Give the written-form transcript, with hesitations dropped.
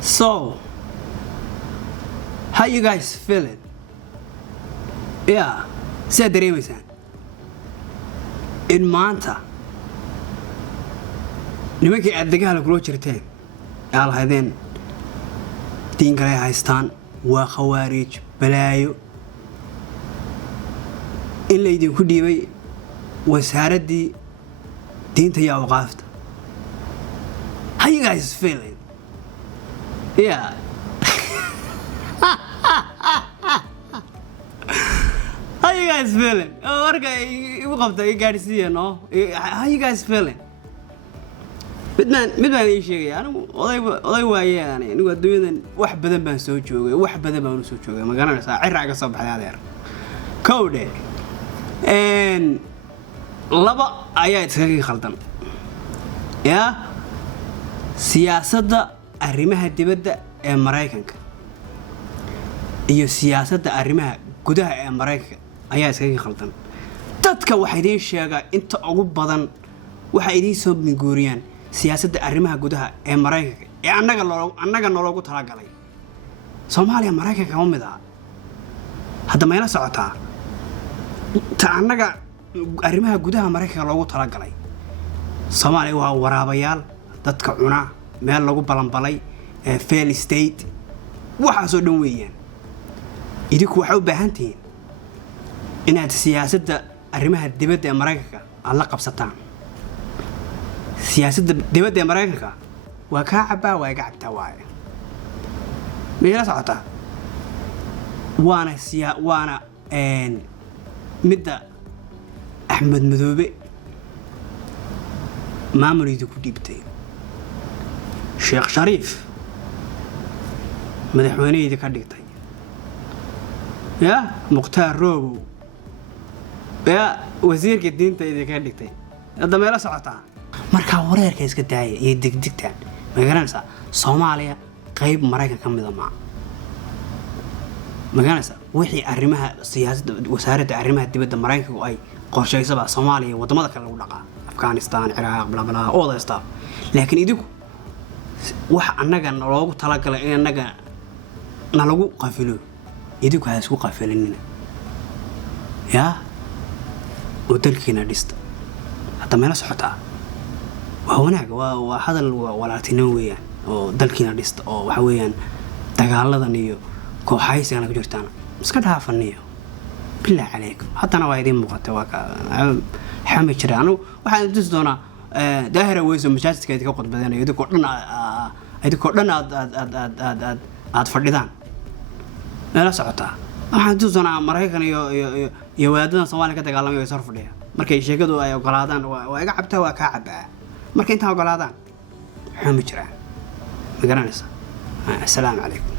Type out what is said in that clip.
So, how you guys feeling? Yeah, sidaad dareemaysaan in maanta nimankii aad dagaal kula jirteen aa lahaydeen diin kale haystaan waa khawaarij balaayo in laydinku dhiibay wasaaraddii diinta iyo awqaafta. How you guys feeling? Yeah. How you guys feeling? How you guys feeling? midbaan ii sheegay anigu oday waaye anigu adduunyadan wax badan baan soo joogay ma garanaysaa cirra ka soo baxday adeer kowde laba ayaa iskaga khaldan ya siyaasadda arrimaha dibadda ee Mareykanka iyo siyaasadda arrimaha gudaha ee Mareykanka ayaa iskaga khaldan. dadka waxa idin sheega inta ugu badan waxa idin soo miguuriyaan siyaasadda arrimaha gudaha ee Mareykanka ee annaga nologu talagalay. Soomaaliya Mareykanka ma mid ah hadda ma ila socotaa ta annaga arrimaha gudaha Mareykanka loogu talagalay. Soomaaliya waa waraabayaal dadka cuna meel lagu balanbalay fail state waxa soo dhan weeyaan. idinku waxa u baahan tihiin inaad siyaasadda arrimaha dibadda ee Mareykanka aad la qabsataan. siyaasadda dibadda ee Mareykanka waa ka cabaa waa iga cabtaa waaye meela socota waana midda Axmed Madoobe maamulkiisa ku dhiibtay Sheekh Shariif madaxweynaha ka dhigtay ya Mukhtaar Roobo ya wasiirka diinta ka dhigtay hadda meela socota marka wareerka iska daaya iyo degdegtaan ma garanaysaa Soomaaliya qayb Mareykanka ka mid ah ma garanaysaa wixii arrimaha siyaasadda wasaaradda arrimaha dibadda Mareykanka ay qorshaysaba Soomaaliya wadamada kale lagu dhaqaa Afghanistan Iraq bla bla all that stuff laakiin idinku wax annaga loogu talagalay in annaga nalagu qafilo idinku ha isku qafilinina ya wadalkiina dhista hadda meela socotaa waa wanaag waa hadal walaaltinimo weeyaan oo dalkiina dhista oo waxa weeyaan dagaaladan iyo kooxaysiga ku jirtaan iska dhaafaniyo bilaa calaykum haddana waa idin muuqata waa ka xamid jiraan waxaan tus doonaa daahira weyso majaajidka idinka qodbadeenayo idinkoo dhan aad fadhidaan meela socotaa waxaan tus doonaa Mareykan iyo wadaadadan Soomaaliya ka dagaalamaya soo fadhiya markay sheegadu ay ogolaadaan waa iga cabtaa waa ka cabaa markay inta ogolaadaan xamid jiraan ma garanaysaa assalaamu calaykum